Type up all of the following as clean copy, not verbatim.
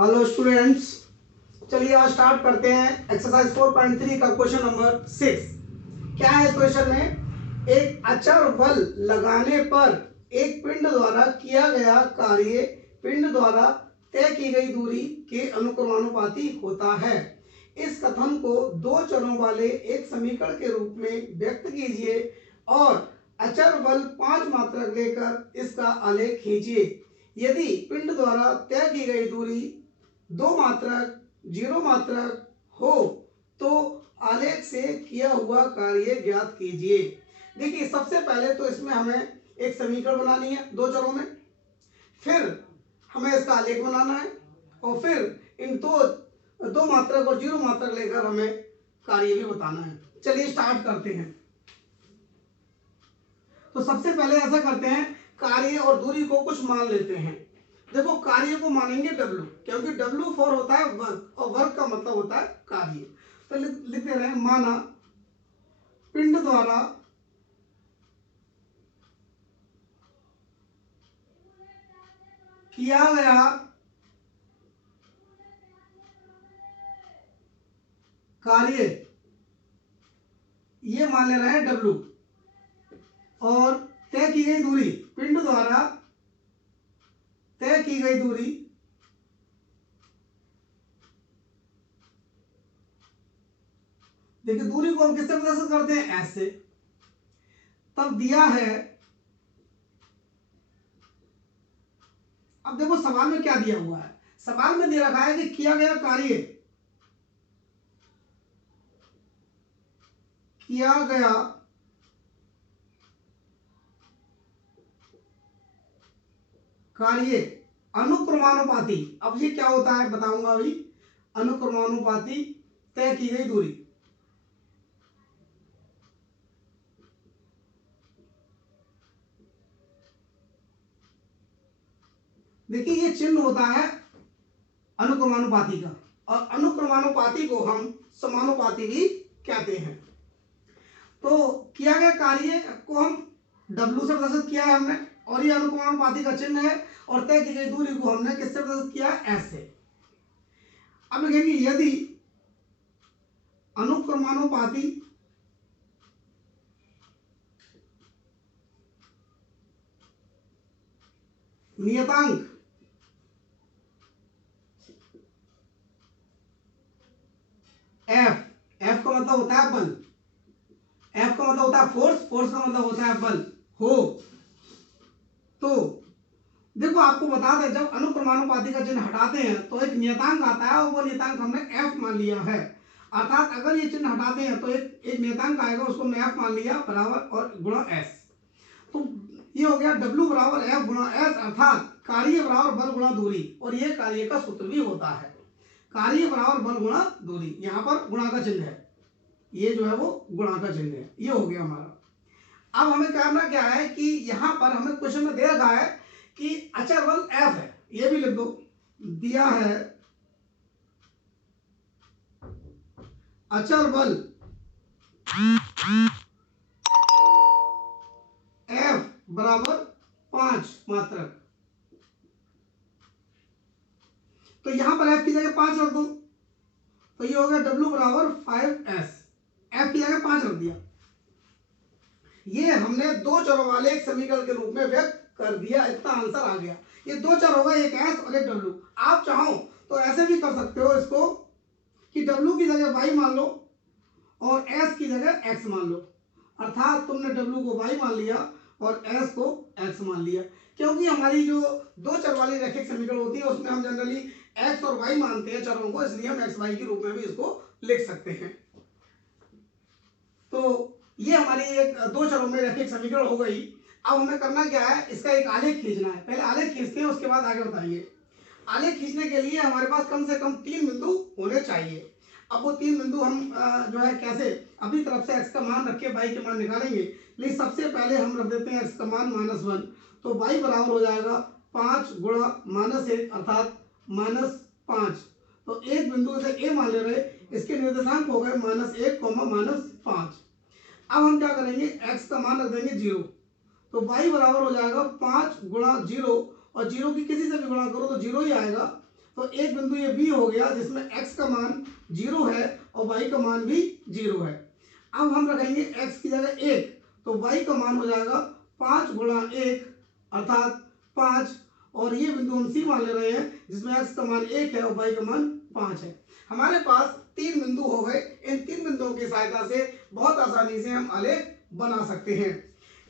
Hello students, चलिए आज start करते हैं एक्सरसाइज 4.3 का क्वेश्चन नंबर 6। क्या है इस क्वेश्चन में? एक अचर बल लगाने पर एक पिंड द्वारा किया गया कार्य पिंड द्वारा तय की गई दूरी के अनुक्रमानुपाती होता है। इस कथन को दो चरों वाले एक समीकरण के रूप में व्यक्त कीजिए और अचर बल 5 मात्रक लेकर इसका आलेख खींचिए। यदि पिंड द्वारा तय की गई दूरी 2 मात्रक 0 मात्रक हो तो आलेख से किया हुआ कार्य ज्ञात कीजिए। देखिए, सबसे पहले तो इसमें हमें एक समीकरण बनानी है दो चरों में, फिर हमें इसका आलेख बनाना है और फिर इन दो मात्रक और 0 मात्रक लेकर हमें कार्य भी बताना है। चलिए स्टार्ट करते हैं। तो सबसे पहले ऐसा करते हैं, कार्य और दूरी को कुछ मान लेते हैं। देखो, कार्य को मानेंगे W, क्योंकि W फॉर होता है वर्क और वर्क का मतलब होता है कार्य। तो लिख दे रहे हैं, माना पिंड द्वारा किया गया कार्य, ये मान ले रहे हैं W, और तय की गई दूरी, पिंड द्वारा तय की गई दूरी देखिए, दूरी को हम किससे प्रदर्शित करते हैं? S से। तब दिया है, अब देखो सवाल में क्या दिया हुआ है। सवाल में दे रखा है कि किया गया कार्य, किया गया कार्य अनुक्रमानुपाती, अब ये क्या होता है बताऊंगा अभी। अनुक्रमानुपाती तय की गई दूरी, देखिए ये चिन्ह होता है अनुक्रमानुपाती का, और अनुक्रमानुपाती को हम समानुपाती भी कहते हैं। तो किया गया कार्य को हम W से प्रदर्शित किया है हमने, और ये अनुक्रमानुपाती का चिन्ह है, और तय की गई दूरी को हमने किससे प्रदर्शित किया? S से। अब लिखेंगे, यदि अनुक्रमानुपाती नियतांक F का मतलब होता है बल, F का मतलब होता है फोर्स, फोर्स का मतलब होता है बल हो, तो देखो आपको बता दें, जब अनुक्रमानुपाती का चिन्ह हटाते हैं तो एक नियतांक आता है, और वो नियतांक हमने F मान लिया है। अर्थात अगर ये चिन्ह हटाते हैं तो एक नियतांक आएगा, उसको हमने F मान लिया, बराबर और गुणा S। तो ये हो गया W बराबर F गुणा S, अर्थात कार्य बराबर बल गुणा दूरी, और ये कार्य का सूत्र भी होता है, कार्य बराबर बल गुणा दूरी। यहाँ पर गुणा का चिन्ह है, ये जो है वो गुणा का चिन्ह है, ये हो गया हमारा। अब हमें करना क्या है कि यहाँ पर हमें क्वेश्चन में दे रखा है कि अचर बल F है, ये भी लिख दो, दिया है अचर बल F बराबर 5 मात्रक, तो यहां पर F की जगह 5 रख दो, तो ये हो गया W बराबर 5S। F की जगह 5 रख दिया, ये हमने दो चरों वाले एक समीकरण के रूप में व्यक्त कर दिया, इतना आंसर आ गया। ये दो चर होगा, एक S और एक W। आप चाहो तो ऐसे भी कर सकते हो इसको कि W की जगह Y मान लो और S की जगह X मान लो, अर्थात तुमने W को Y मान लिया और S को X मान लिया। क्योंकि हमारी जो दो चर वाली रैखिक समीकरण होती है उसमें हम जनरली X और Y मानते हैं चरों को, इसलिए हम XY के रूप में भी इसको लिख सकते हैं। तो ये हमारी एक दो चरों में रैखिक समीकरण हो गई। अब हमें करना क्या है, इसका एक आलेख खींचना है। पहले आलेख खींचते हैं, उसके बाद आगे बताइए। आलेख खींचने के लिए हमारे पास कम से कम 3 बिंदु होने चाहिए। अब वो 3 बिंदु हम जो है कैसे, अपनी तरफ से x का मान रख के y के मान निकालेंगे। लेकिन सबसे पहले हम रख देते हैं x का मान -1, तो y बराबर हो जाएगा 5 गुणा -1, अर्थात -5। तो एक बिंदु से a मान ले रहे, इसके निर्देशांक हो गए -1, -5। अब हम क्या करेंगे, x का मान रख देंगे 0, तो y बराबर हो जाएगा 5 गुणा 0, और 0 की किसी से भी गुणा करो तो 0 ही आएगा, तो एक बिंदु ये बी हो गया जिसमें x का मान 0 है और y का मान भी 0 है। अब हम रखेंगे x की जगह 1, तो y का मान हो जाएगा 5 गुणा 1 अर्थात 5, और ये बिंदु हम सी मान ले रहे हैं जिसमें x का मान 1 है और y का मान 5 है। हमारे पास 3 बिंदु हो गए। इन 3 बिंदुओं की सहायता से बहुत आसानी से हम आलेख बना सकते हैं।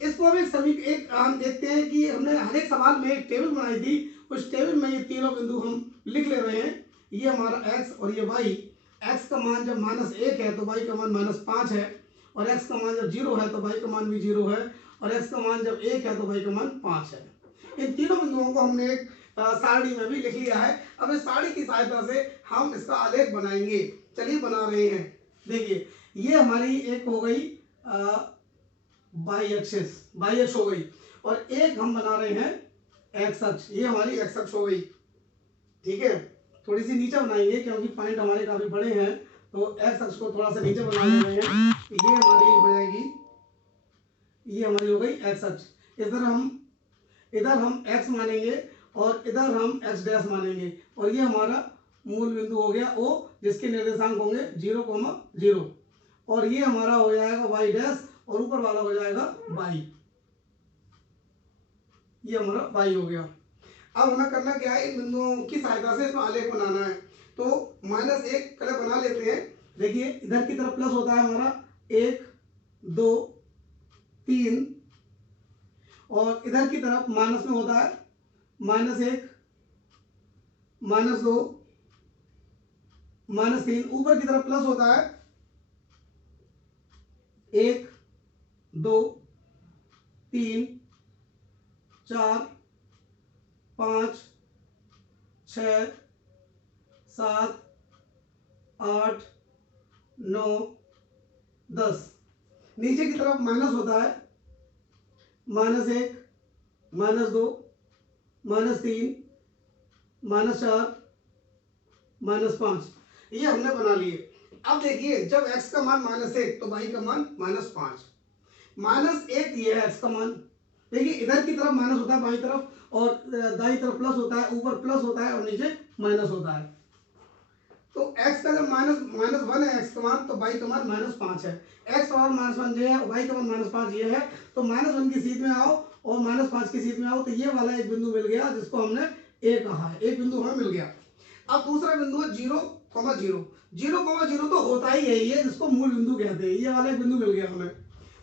इसको हम एक हम देखते हैं कि हमने हर एक सवाल में एक टेबल बनाई थी, उस टेबल में ये तीनों बिंदु हम लिख ले रहे हैं। ये हमारा x और ये y। x का मान जब -1 है तो y का मान -5 है, और x का मान जब 0 है तो y का मान भी 0 है, और x का मान जब 1 है तो y का मान 5 है। इन तीनों बिंदुओं को हमने एक सारणी में भी लिख लिया है। अब इस सारणी की सहायता से हम इसका आलेख बनाएंगे। चलिए बना रहे हैं। देखिए ये हमारी एक हो गई बाई अक्ष हो गई, और एक हम बना रहे हैं एक्स अक्ष। ये हमारी एक्स अक्ष हो गई। ठीक है, थोड़ी सी नीचे बनाएंगे क्योंकि पॉइंट हमारे काफी बड़े हैं, तो एक्स अक्ष को थोड़ा सा नीचे बना ले रहे हैं। ये हमारी हो जाएगी, ये हमारी हो गई एक्स अक्ष। इधर हम x मानेंगे और इधर हम x डैश मानेंगे, और ये हमारा मूल बिंदु हो गया O, जिसके निर्देशांक होंगे 0,0, और ये हमारा हो जाएगा y डैश, और ऊपर वाला हो जाएगा y। ये हमारा y हो गया। अब हमें करना क्या है, इन बिंदुओं की सहायता से इसमें आलेख बनाना है। तो -1 पहले बना लेते हैं। देखिए इधर की तरफ प्लस होता है हमारा 1 2 3, और इधर की तरफ माइनस में होता है -1 -2 -3। ऊपर की तरफ प्लस होता है 1 2 3 4 5 6 7 8 9 10। नीचे की तरफ माइनस होता है -1 -2 -3 -4 -5। ये हमने बना लिए। अब देखिए जब x का मान -1 तो y का मान -5। -1 ये है x का मान। देखिए इधर की तरफ माइनस होता है बाई तरफ, और दाई तरफ प्लस होता है, ऊपर प्लस होता है और नीचे माइनस होता है। तो x का जब -1 है x का मान, तो y का मान -5 है। x और -1 ये है, y का मान -5 ये है। तो -1 की सीध में आओ और -5 की सीध में आओ, तो ये वाला एक बिंदु मिल गया जिसको हमने a कहा है। एक बिंदु हमें मिल गया। अब दूसरा बिंदु है 0,0। 0,0 तो होता ही यही है जिसको मूल बिंदु कहते हैं। ये वाला एक बिंदु मिल गया हमें।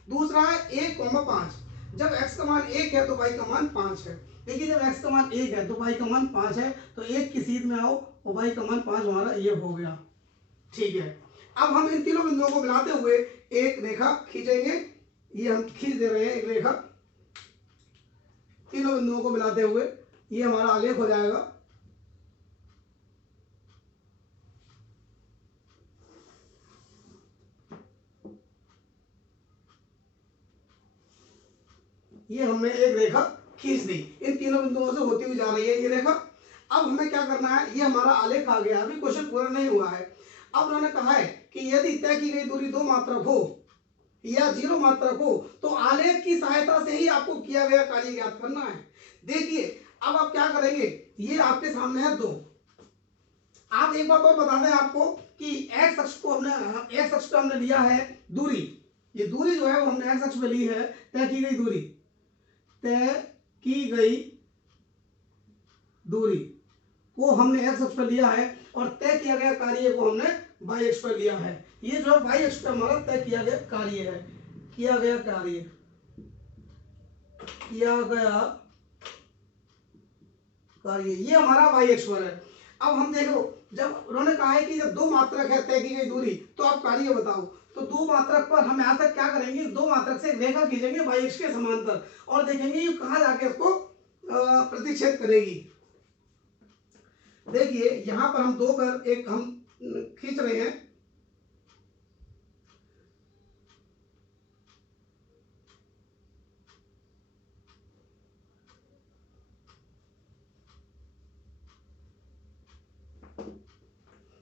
दूसरा है 1,5। जब x का मान 1 है तो y का मान 5 है। देखिए जब x का मान 1 है तो y का मान 5 है, तो 1 की सीध में आओ और y का मान 5 हमारा ये हो गया। ठीक है, अब हम इन तीनों बिंदुओं को मिलाते हुए एक रेखा खींचेंगे। ये हम खींच दे रहे हैं एक रेखा, तीनों बिंदुओं को मिलाते हुए ये हमारा आलेख हो जाएगा। ये हमने एक रेखा खींच दी, इन तीनों बिंदुओं से होती हुई जा रही है ये रेखा। अब हमें क्या करना है, ये हमारा आलेख आ गया। अभी क्वेश्चन पूरा नहीं हुआ है। अब उन्होंने कहा है कि यदि तय की गई दूरी 2 मात्रक हो या 0 मात्रक हो तो आलेख की सहायता से ही आपको किया गया कार्य ज्ञात करना है। देखिए अब आप क्या करेंगे, ये आपके सामने है 2। आप एक बात और बता दें आपको कि एक्स अक्ष पे हमने लिया है दूरी। ये दूरी जो है वो हमने एक्स अक्ष पे ली है, तय की गई दूरी। तय की गई दूरी को हमने एक्स अक्ष पर लिया है, और तय किया गया कार्य को हमने वाई अक्ष पर लिया है। ये जो है वाई अक्ष पर हमारा तय किया गया कार्य है। किया गया कार्य ये हमारा वाई अक्ष पर है। अब हम देखो, जब उन्होंने कहा है कि जब 2 मात्रक है तय की गई दूरी, तो आप कार्य बताओ। तो 2 मात्रक पर हम यहाँ तक क्या करेंगे, 2 मात्रक से एक रेखा खींचेंगे वाई अक्ष के समांतर, और देखेंगे ये कहाँ जाके इसको प्रतिच्छेद करेगी। देखिए यहां पर हम 2 कर एक हम खींच रहे हैं।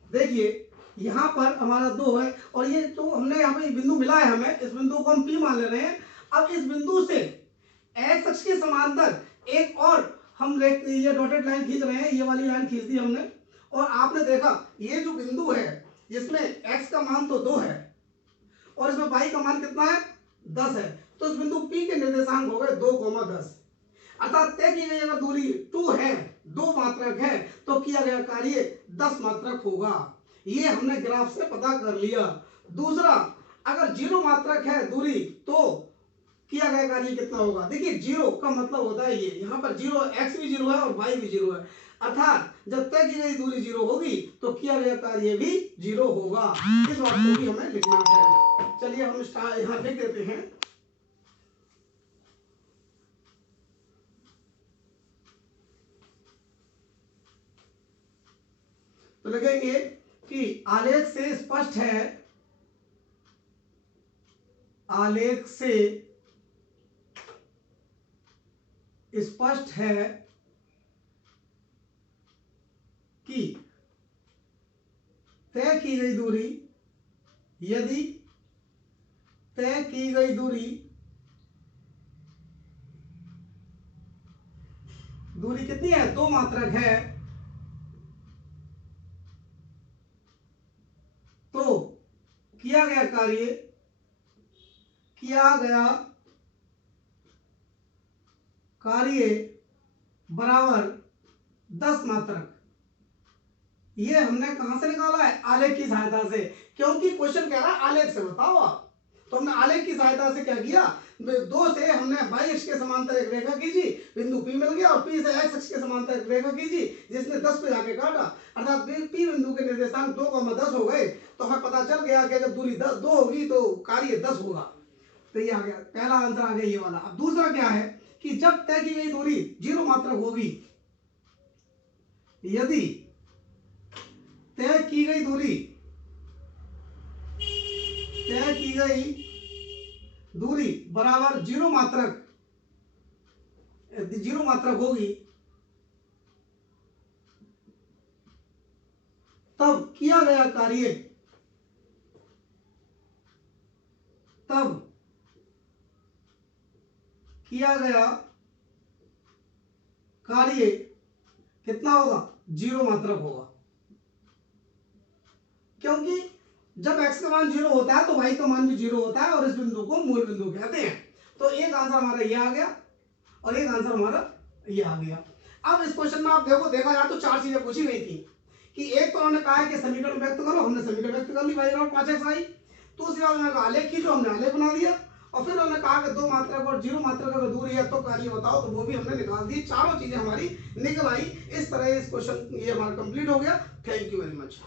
देखिए यहां पर हमारा 2 है, और ये तो हमने यहाँ पे बिंदु मिला है हमें, इस बिंदु को हम P मान ले रहे हैं। अब इस बिंदु से एक्स अक्ष के समांतर एक और हम ये डॉटेड लाइन खींच रहे हैं। ये वाली लाइन खींच दी हमने, और आपने देखा ये जो बिंदु है जिसमें x का मान तो 2 है और इसमें y का मान कितना है 10 है, तो इस बिंदु P के निर्देशांक हो गए 2, 10। अर्थात तय की गई अगर दूरी 2 है, 2 मात्रक है, तो किया गया कार्य 10 मात्रक होगा। ये हमने ग्राफ से पता कर लिया। दूसरा, अगर 0 मात्रक है दूरी तो किया गया कार्य कितना होगा। देखिए 0 का मतलब होता है ये, यहाँ पर 0 x भी 0 है और y भी 0 है, अर्थात जब तय की गई दूरी 0 होगी तो किया गया कार्य भी 0 होगा। इस बात को भी हमें लिखना है। चलिए हम यहाँ लिख देते हैं। तो लिखेंगे कि आलेख से स्पष्ट है, आलेख से स्पष्ट है कि तय की गई दूरी, यदि तय की गई दूरी कितनी है 2 मात्रक है, तो किया गया कार्य बराबर 10 मात्रक। ये हमने कहां से निकाला है, आलेख की सहायता से, क्योंकि क्वेश्चन कह रहा है आलेख से बताओ आप। तो हमने आलेख की सहायता से क्या किया, 2 से हमने y अक्ष के समांतर एक रेखा खींची, बिंदु P मिल गया, और P से x अक्ष के समांतर एक रेखा खींची जिसने 10 पे जाके काटा, अर्थात P बिंदु के निर्देशांक 2, 10 हो गए। तो हमें पता चल गया कि जब दूरी 2 होगी तो कार्य 10 होगा। तो ये आ गया, पहला आंसर आ गया ये वाला। अब दूसरा क्या है कि जब तय की गई दूरी 0 मात्रक होगी, यदि तय की गई दूरी बराबर 0 मात्रक होगी, तब किया गया कार्य कितना होगा, 0 मात्रक होगा। क्योंकि जब x का मान 0 होता है तो y का मान भी 0 होता है, और इस बिंदु को मूल बिंदु कहते हैं। तो एक आंसर हमारा ये आ गया और एक आंसर हमारा ये आ गया। अब इस क्वेश्चन में आप देखा जाए तो 4 चीजें पूछी गई थी कि एक तो उन्होंने कहा है कि समीकरण व्यक्त करो, हमने समीकरण व्यक्त कर ली, y बराबर 5x आई। दूसरी बात उन्होंने आलेख खींचो, हमने आलेख बना दिया, और फिर उन्होंने कहा कि 2 मात्रक और 0 मात्रक अगर दूरी है तो कार्य बताओ, तो वो भी हमने निकाल दी। चारों चीजें हमारी निकल आई। इस तरह इस क्वेश्चन ये हमारा कंप्लीट हो गया। Thank you very much.